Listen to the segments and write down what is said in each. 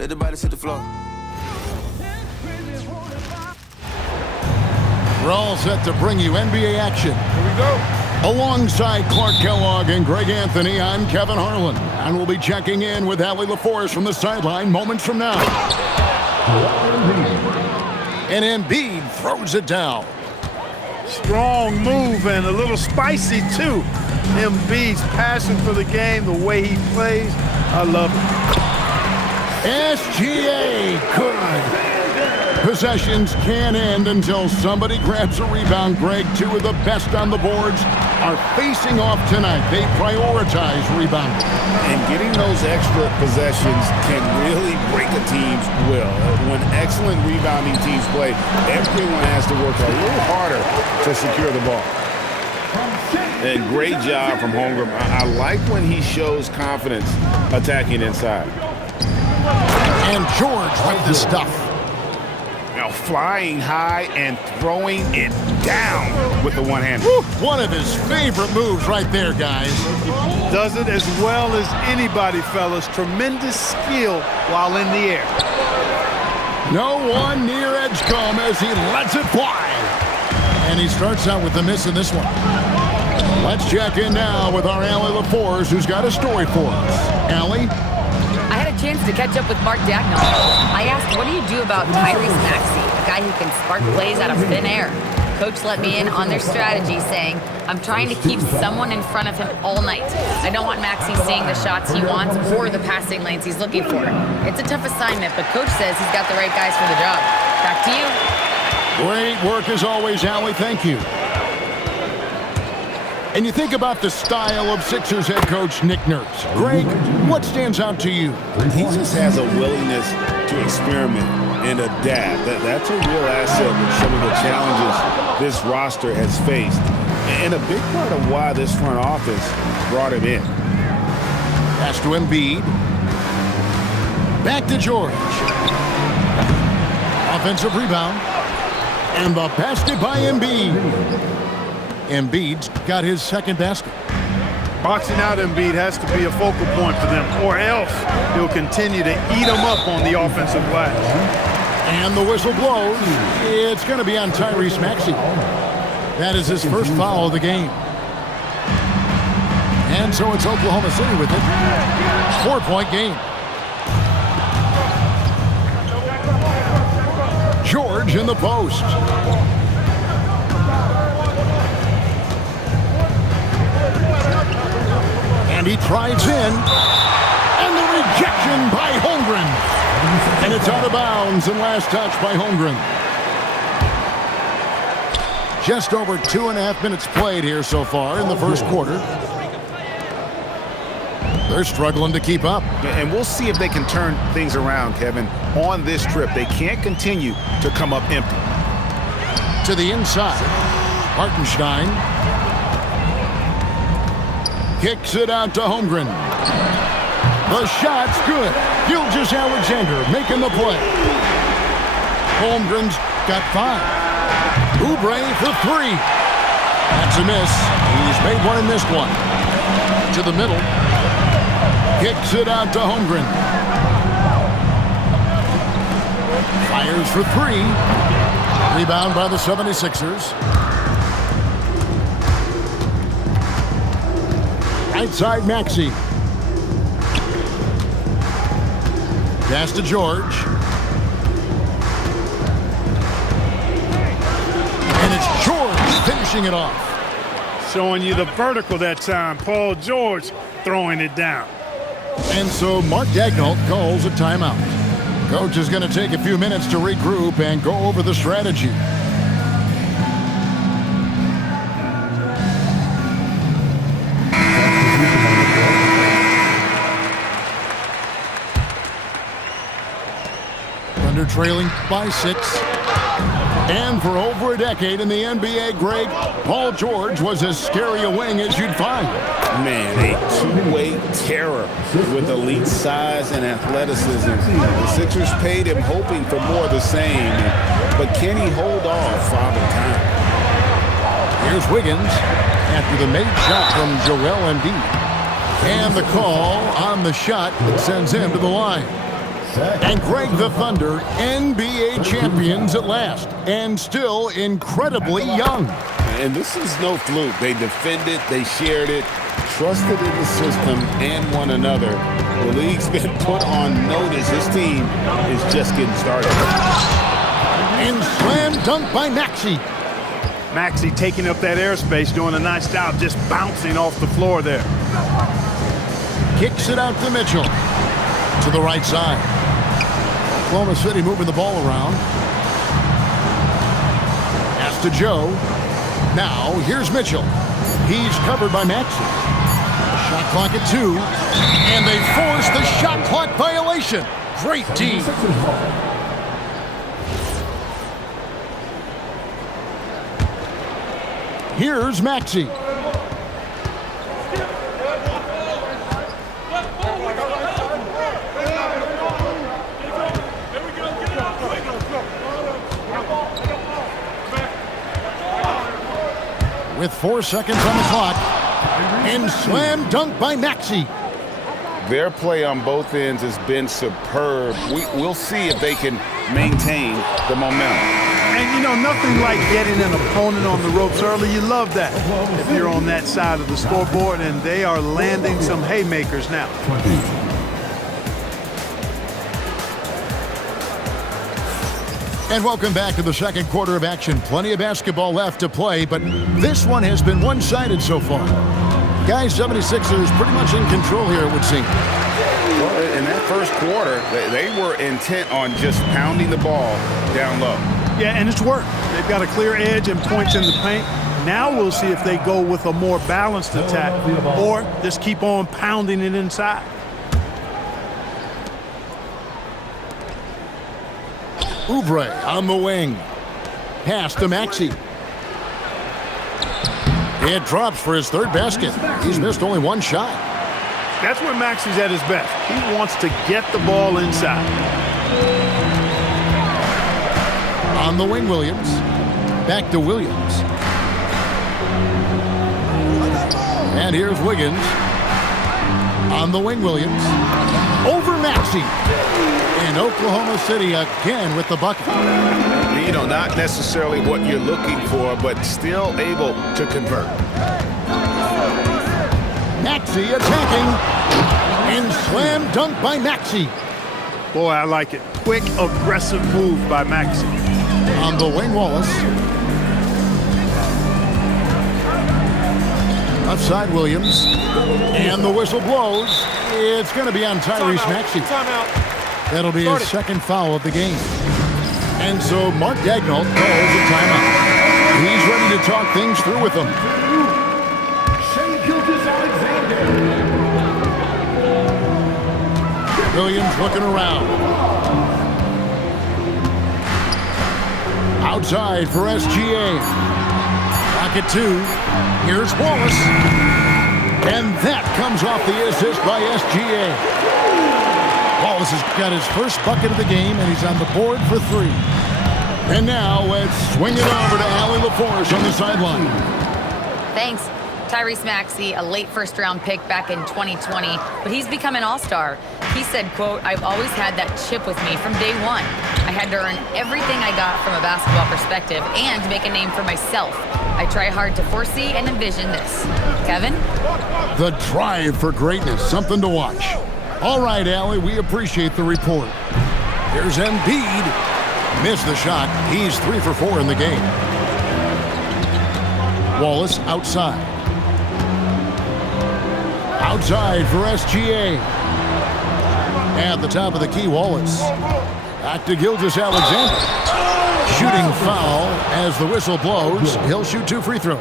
Let the body hit the floor. We're all set to bring you NBA action. Here we go. Alongside Clark Kellogg and Greg Anthony, I'm Kevin Harlan. And we'll be checking in with Allie LaForce from the sideline moments from now. And Embiid throws it down. Strong move and a little spicy, too. Embiid's passion for the game, the way he plays, I love it. SGA good. Possessions can't end until somebody grabs a rebound. Greg, two of the best on the boards are facing off tonight. They prioritize rebounding. And getting those extra possessions can really break a team's will. When excellent rebounding teams play, everyone has to work a little harder to secure the ball. And great job from Holmgren. I like when he shows confidence attacking inside. And George with the stuff. Now flying high and throwing it down with the one hand. One of his favorite moves right there, guys. Does it as well as anybody, fellas. Tremendous skill while in the air. No one near Edgecombe as he lets it fly. And he starts out with the miss in this one. Let's check in now with our Allie LaForce, who's got a story for us. Allie? I had a chance to catch up with Mark Dagnall. I asked, what do you do about Tyrese Maxey, a guy who can spark plays out of thin air? Coach let me in on their strategy, saying, I'm trying to keep someone in front of him all night. I don't want Maxey seeing the shots he wants or the passing lanes he's looking for. It's a tough assignment, but Coach says he's got the right guys for the job. Back to you. Great work as always, Allie. Thank you. And you think about the style of Sixers head coach Nick Nurse. Greg, what stands out to you? He just has a willingness to experiment and adapt. That's a real asset with some of the challenges this roster has faced. And a big part of why this front office brought him in. Pass to Embiid. Back to George. Offensive rebound. And the basket by Embiid. Embiid's got his second basket. Boxing out Embiid has to be a focal point for them, or else he'll continue to eat them up on the offensive glass. And the whistle blows. It's going to be on Tyrese Maxey. That is his first foul of the game. And so it's Oklahoma City with it. 4-point game. George in the post. And he drives in. And the rejection by Holmgren. And it's out of bounds and last touch by Holmgren. Just over 2.5 minutes played here so far in the first quarter. They're struggling to keep up. And we'll see if they can turn things around, Kevin. On this trip, they can't continue to come up empty. To the inside. Hartenstein. Kicks it out to Holmgren. The shot's good. Gilgeous-Alexander making the play. Holmgren's got 5. Oubre for 3. That's a miss. He's made one and missed one. To the middle. Kicks it out to Holmgren. Fires for 3. Rebound by the 76ers. Right side, Maxey. Pass to George. And it's George finishing it off. Showing you the vertical that time. Paul George throwing it down. And so Mark Dagnall calls a timeout. Coach is going to take a few minutes to regroup and go over the strategy. Thunder trailing by 6. And for over a decade in the NBA, Greg, Paul George was as scary a wing as you'd find. Man, a two-way terror with elite size and athleticism. The Sixers paid him hoping for more of the same, but can he hold off Father Time? Here's Wiggins after the made shot from Joel Embiid. And the call on the shot that sends him to the line. And Greg, the Thunder, NBA champions at last, and still incredibly young. And this is no fluke. They defended, they shared it, trusted in the system and one another. The league's been put on notice. This team is just getting started. And slam dunk by Maxey. Maxey taking up that airspace, doing a nice job just bouncing off the floor there. Kicks it out to Mitchell. To the right side. Oklahoma City moving the ball around. Pass to Joe. Now, here's Mitchell. He's covered by Maxey. Shot clock at 2. And they force the shot clock violation. Great team. Here's Maxey. With 4 seconds on the clock. And slam dunk by Maxey. Their play on both ends has been superb. We'll see if they can maintain the momentum. And, you know, nothing like getting an opponent on the ropes early. You love that if you're on that side of the scoreboard, and they are landing some haymakers now. And welcome back to the second quarter of action. Plenty of basketball left to play, but this one has been one-sided so far. Guys, 76ers pretty much in control here, it would seem. Well, in that first quarter, they were intent on just pounding the ball down low. Yeah, and it's worked. They've got a clear edge and points in the paint. Now we'll see if they go with a more balanced attack or just keep on pounding it inside. Oubre on the wing. Pass to Maxey. It drops for his third basket. He's missed only one shot. That's where Maxey's at his best. He wants to get the ball inside. On the wing, Williams. Back to Williams. And here's Wiggins. On the wing, Williams. Over Maxey. And Oklahoma City again with the bucket. You know, not necessarily what you're looking for, but still able to convert. Maxey attacking. And slam dunk by Maxey. Boy, I like it. Quick, aggressive move by Maxey. On the wing, Wallace. Outside Williams. And the whistle blows. It's going to be on Tyrese Maxey. That'll be his second foul of the game. And so Mark Daigneault calls a timeout. He's ready to talk things through with them. Williams looking around. Outside for SGA. Pocket 2. Here's Wallace. And that comes off the assist by SGA. Wallace has got his first bucket of the game, and he's on the board for 3. And now let's swing it over to Allie LaForce on the sideline. Thanks. Tyrese Maxey, a late first-round pick back in 2020, but he's become an all-star. He said, quote, "I've always had that chip with me from day one. I had to earn everything I got from a basketball perspective and make a name for myself. I try hard to foresee and envision this." Kevin? The drive for greatness, something to watch. All right, Allie, we appreciate the report. Here's Embiid. Missed the shot. He's 3 for 4 in the game. Wallace outside. Outside for SGA. At the top of the key, Wallace. Back to Gilgeous-Alexander. Shooting foul as the whistle blows. He'll shoot 2 free throws.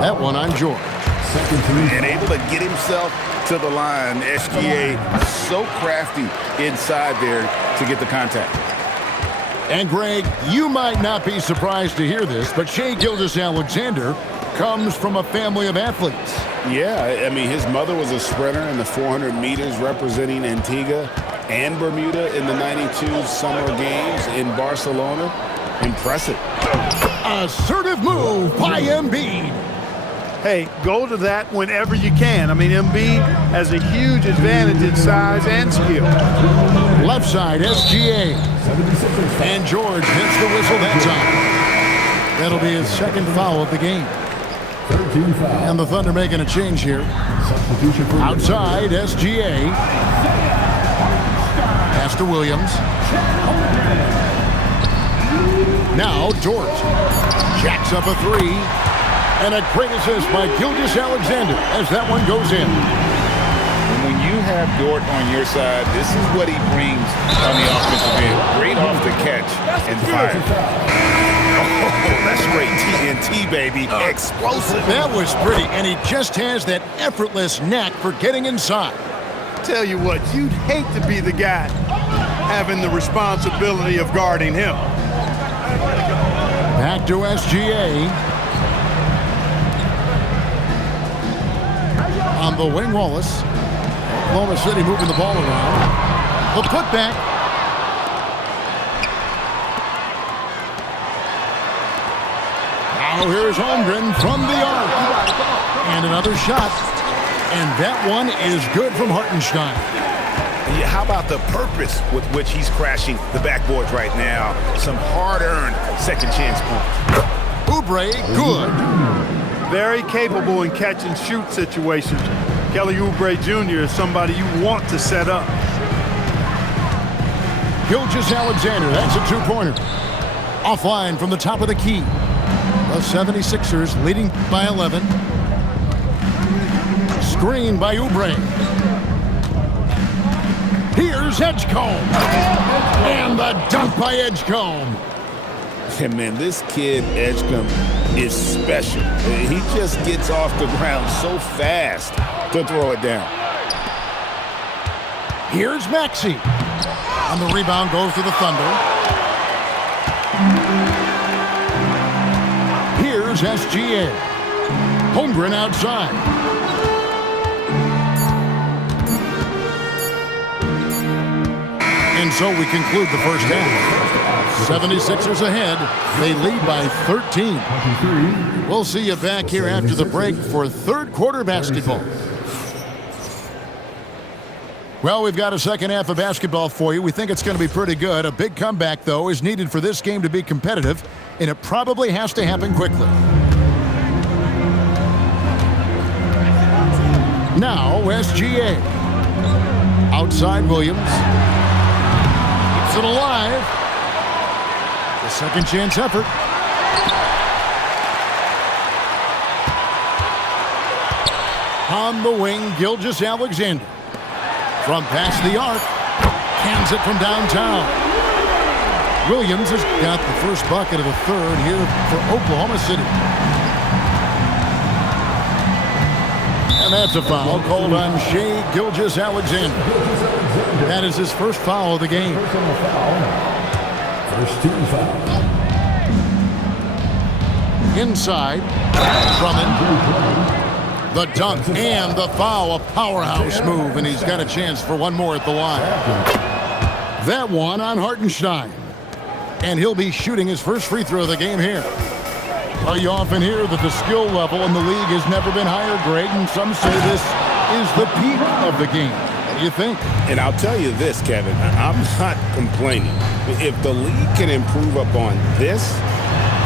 That one on George. And able to get himself to the line. SGA so crafty inside there to get the contact. And Greg, you might not be surprised to hear this, but Shai Gilgeous-Alexander comes from a family of athletes. Yeah, I mean, his mother was a sprinter in the 400 meters representing Antigua and Bermuda in the 92 Summer Games in Barcelona. Impressive. Assertive move by Embiid. Hey, go to that whenever you can. I mean, Embiid has a huge advantage in size and skill. Left side, SGA. And George hits the whistle that time. That'll be his second foul of the game. And the Thunder making a change here. Outside, SGA. Pass to Williams. Now Dort jacks up a three. And a great assist by Gilgeous-Alexander as that one goes in. When you have Dort on your side, this is what he brings on the offensive end. Great off the catch and fire. Oh, that's great TNT, baby. Explosive. That was pretty, and he just has that effortless knack for getting inside. Tell you what, you'd hate to be the guy having the responsibility of guarding him. Back to SGA. On the wing, Wallace. Oklahoma City moving the ball around. The putback. Now here's Holmgren from the arc. And another shot. And that one is good from Hartenstein. Yeah, how about the purpose with which he's crashing the backboards right now? Some hard-earned second chance points. Oubre, good. Very capable in catch-and-shoot situations. Kelly Oubre Jr. is somebody you want to set up. Gilgeous-Alexander, that's a two-pointer. Offline from the top of the key. The 76ers leading by 11. Screen by Oubre. Here's Edgecombe. And the dunk by Edgecombe. And man, this kid, Edgecombe, is special. He just gets off the ground so fast to throw it down. Here's Maxey. On the rebound goes to the Thunder. Here's SGA. Holmgren outside. And so we conclude the first half. 76ers ahead. They lead by 13. We'll see you back here after the break for third quarter basketball. Well, we've got a second half of basketball for you. We think it's going to be pretty good. A big comeback, though, is needed for this game to be competitive, and it probably has to happen quickly. Now, SGA. Outside Williams. Keeps it alive. The second chance effort. On the wing, Gilgeous-Alexander. From past the arc, hands it from downtown. Williams has got the first bucket of the third here for Oklahoma City. And that's a foul called on Shai Gilgeous-Alexander. That is his first foul of the game. First team foul. Inside, Drummond. The dunk and the foul, a powerhouse move, and he's got a chance for one more at the line. That one on Hartenstein. And he'll be shooting his first free throw of the game here. Well, you often hear that the skill level in the league has never been higher, Greg, and some say this is the peak of the game. What do you think? And I'll tell you this, Kevin, I'm not complaining. If the league can improve upon this,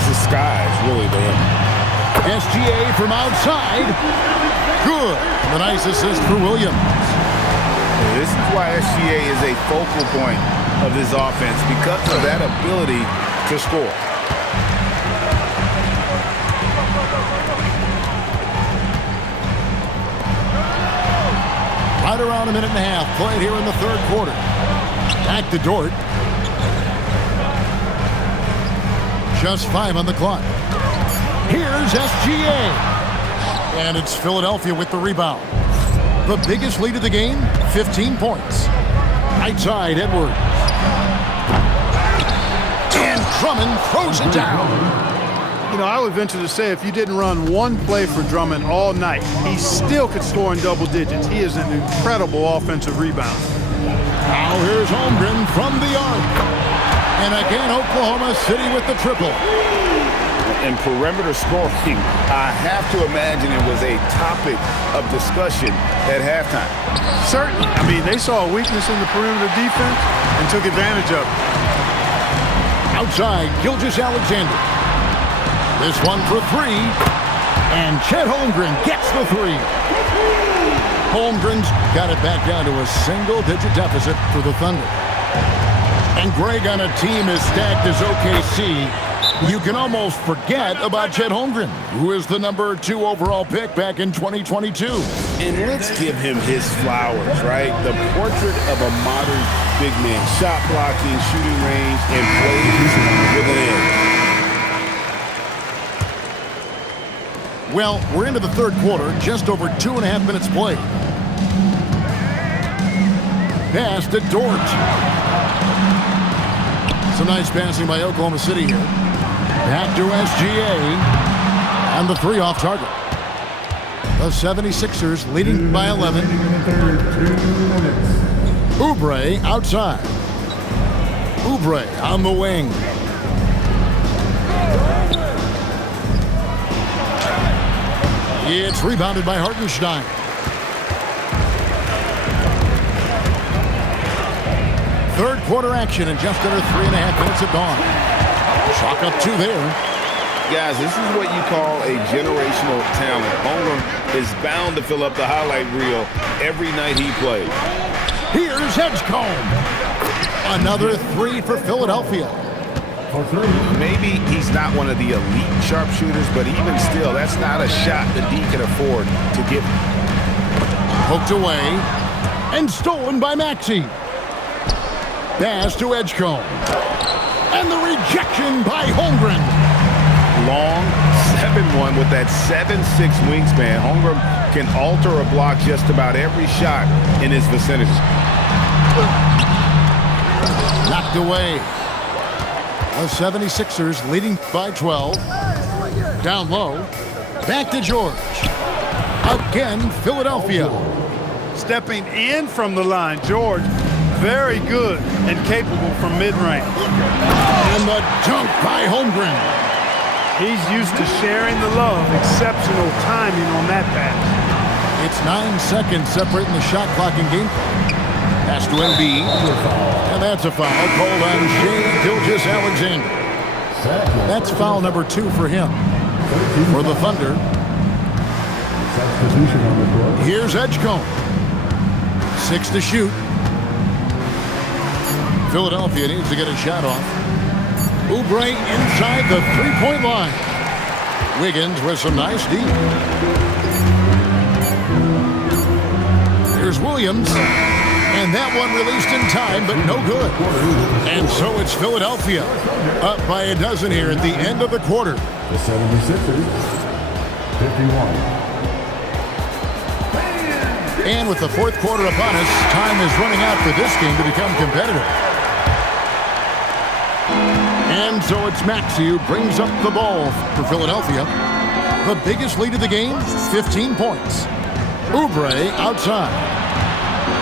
the sky's really the limit. SGA from outside. Good. A nice assist for Williams. This is why SGA is a focal point of this offense, because of that ability to score. Right around a minute and a half played here in the third quarter. Back to Dort. Just 5 on the clock. Here's SGA. And it's Philadelphia with the rebound. The biggest lead of the game, 15 points. Right side, Edwards. And Drummond throws it down. You know, I would venture to say if you didn't run one play for Drummond all night, he still could score in double digits. He is an incredible offensive rebounder. Now here's Holmgren from the arc. And again, Oklahoma City with the triple. And perimeter scoring, I have to imagine it was a topic of discussion at halftime. Certainly. I mean, they saw a weakness in the perimeter defense. and took advantage of it. Outside, Gilgeous-Alexander. This one for three. And Chet Holmgren gets the three. Holmgren's got it back down to a single-digit deficit for the Thunder. And Greg, on a team as stacked as OKC, you can almost forget about Chet Holmgren, who is the number 2 overall pick back in 2022. And let's give him his flowers, right? The portrait of a modern big man. Shot blocking, shooting range, and plays with an edge. Well, we're into the third quarter, just over 2.5 minutes played. Pass to Dort. Some nice passing by Oklahoma City here. Back to SGA. And the three off target. The 76ers leading by 11. Oubre outside. Oubre on the wing. It's rebounded by Hartenstein. Third quarter action in just under 3.5 minutes have gone. Chalk up 2 there. Guys, this is what you call a generational talent. Holmgren is bound to fill up the highlight reel every night he plays. Here's Edgecombe. Another 3 for Philadelphia. Maybe he's not one of the elite sharpshooters, but even still, that's not a shot that D can afford to give. Poked away and stolen by Maxey. Pass to Edgecombe. And the rejection by Holmgren. Long 7-1 with that 7'6" wingspan. Holmgren can alter a block just about every shot in his vicinity. Knocked away. The 76ers leading by 12. Down low. Back to George. Again, Philadelphia. Stepping in from the line, George, very good and capable from mid-range. And the dunk by Holmgren. He's used to sharing the love. Exceptional timing on that pass. It's 9 seconds separating the shot clock and game clock. Pass to Embiid. And that's a foul called on Shai Gilgeous-Alexander. That's foul number 2 for him. For the Thunder. Here's Edgecombe. 6 to shoot. Philadelphia needs to get a shot off. Oubre inside the three-point line. Wiggins with some nice D. Here's Williams. And that one released in time, but no good. And so it's Philadelphia up by a dozen here at the end of the quarter. The 76ers, 51. And with the fourth quarter upon us, time is running out for this game to become competitive. And so it's Maxey who brings up the ball for Philadelphia. The biggest lead of the game, 15 points. Oubre outside.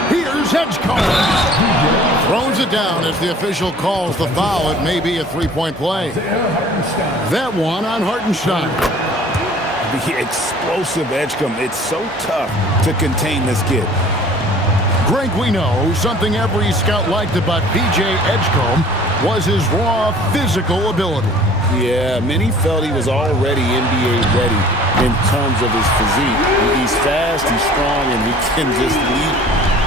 Here's Edgecombe. Throws it down as the official calls the foul. It may be a three-point play. That one on Hartenstein. The explosive Edgecombe. It's so tough to contain this kid. Greg, we know something every scout liked about B.J. Edgecombe was his raw physical ability. Yeah, many felt he was already NBA ready in terms of his physique. He's fast, he's strong, and he can just leap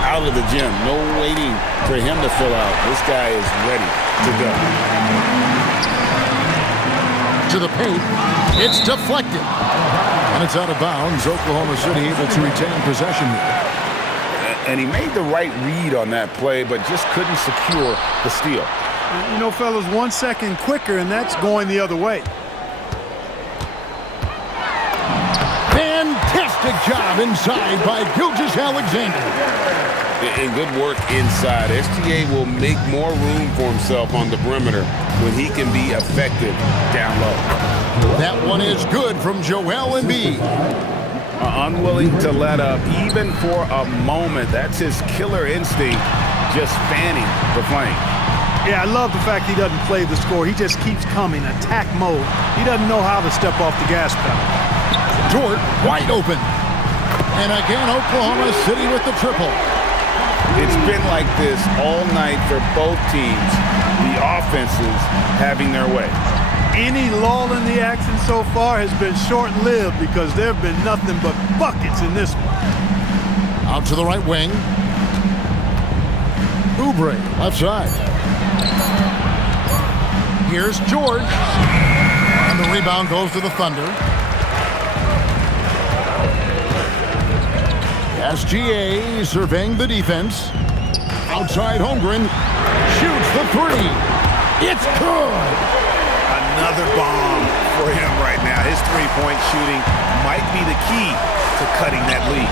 out of the gym. No waiting for him to fill out. This guy is ready to go. To the paint. It's deflected. And it's out of bounds. Oklahoma City able to retain possession here. And he made the right read on that play, but just couldn't secure the steal. You know, fellas, 1 second quicker, and that's going the other way. Fantastic job inside by Gilgeous-Alexander. And good work inside. SGA will make more room for himself on the perimeter when he can be effective down low. That one is good from Joel Embiid. Unwilling to let up even for a moment. That's his killer instinct, just fanning the flame. Yeah, I love the fact he doesn't play the score. He just keeps coming, attack mode. He doesn't know how to step off the gas pedal. Dort wide open. And again, Oklahoma City with the triple. It's been like this all night for both teams. The offenses having their way. Any lull in the action so far has been short-lived because there have been nothing but buckets in this one. Out to the right wing. Oubre, left side. Here's George. And the rebound goes to the Thunder. SGA surveying the defense. Outside Holmgren. Shoots the three. It's good. Another bomb for him right now. His three-point shooting might be the key to cutting that lead.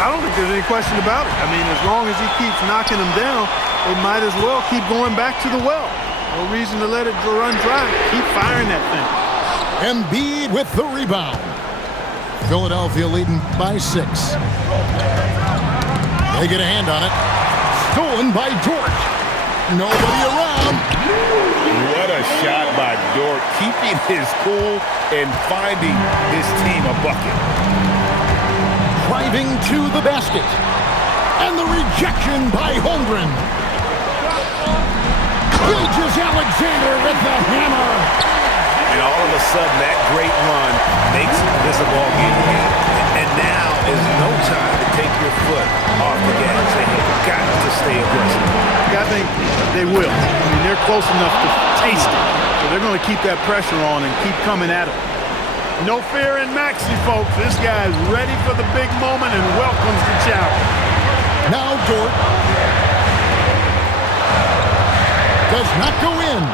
I don't think there's any question about it. I mean, as long as he keeps knocking them down, they might as well keep going back to the well. No reason to let it run dry. Keep firing that thing. Embiid with the rebound. Philadelphia leading by 6. They get a hand on it. Stolen by Dort. Nobody around. What a shot by Dort, keeping his cool and finding his team a bucket. Driving to the basket. And the rejection by Holmgren. Gilgeous Alexander with the hammer. And all of a sudden, that great run makes this a ball game again. And now is no time to take your foot off the gas. They have got to stay aggressive. I think they will. I mean, they're close enough to taste it. So they're going to keep that pressure on and keep coming at it. No fear in Maxey, folks. This guy is ready for the big moment and welcomes the challenge. Now Dort. Does not go in.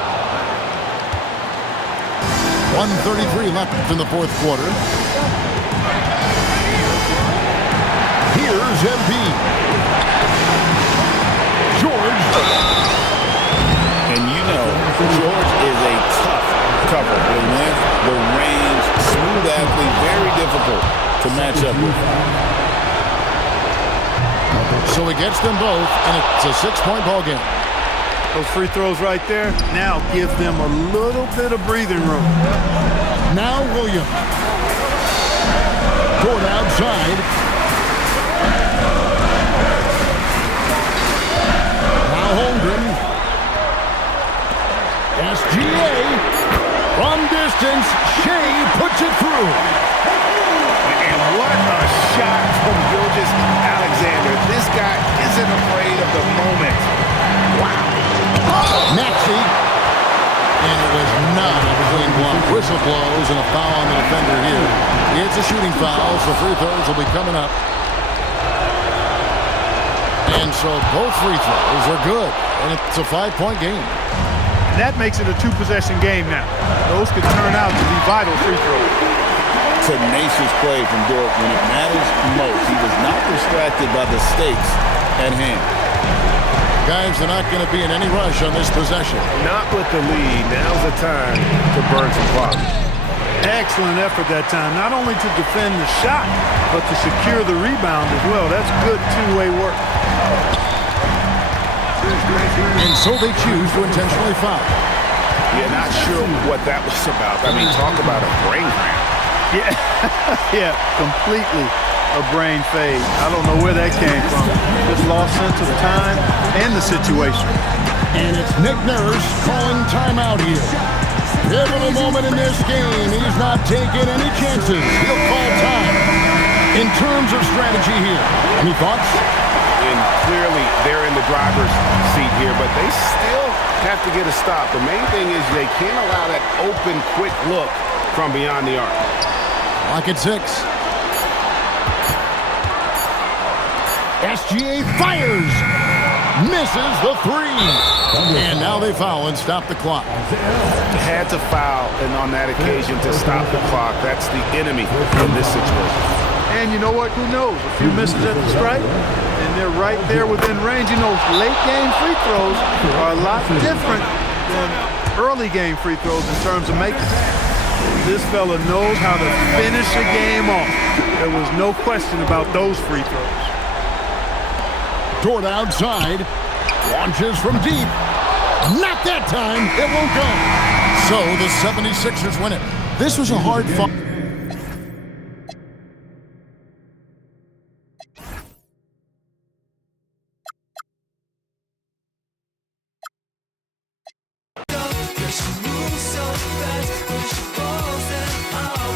1:33 left in the fourth quarter. Here's Embiid. George. And you know, George is a tough cover. The length, the range, smooth athlete, very difficult to match up with. So he gets them both, and it's a 6-point ball game. Those free throws right there now give them a little bit of breathing room. Now Williams. Dort outside. Now Holmgren. SGA. From distance, Shea puts it through. And what a shot from Gilgeous Alexander. This guy isn't afraid of the moment. Wow. Maxey. And it was not a clean block. Whistle blows and a foul on the defender here. It's a shooting foul, so free throws will be coming up. And so both free throws are good. And it's a 5-point game. And that makes it a 2-possession game now. Those could turn out to be vital free throws. Tenacious play from Dort when it matters most. He was not distracted by the stakes at hand. Guys, they're not going to be in any rush on this possession. Not with the lead. Now's the time to burn some clock. Excellent effort that time. Not only to defend the shot, but to secure the rebound as well. That's good two-way work. And so they choose to intentionally foul. Yeah, not sure what that was about. I mean, talk about a brain cramp. Yeah, yeah, completely a brain fade. I don't know where that came from. Just lost sense of time and the situation. And it's Nick Nurse calling timeout here. Pivotal moment in this game. He's not taking any chances. He'll call time. In terms of strategy here, any thoughts? And clearly they're in the driver's seat here, but they still have to get a stop. The main thing is they can't allow that open, quick look from beyond the arc. Lock at 6. SGA fires. Misses the 3. And now they foul and stop the clock. Had to foul, and on that occasion to stop the clock. That's the enemy in this situation. And you know what? Who knows? A few misses at the stripe, and they're right there within range. You know, late game free throws are a lot different than early game free throws in terms of making. This fella knows how to finish a game off. There was no question about those free throws. Dort outside. Launches from deep. Not that time. It won't go. So the 76ers win it. This was a hard fight.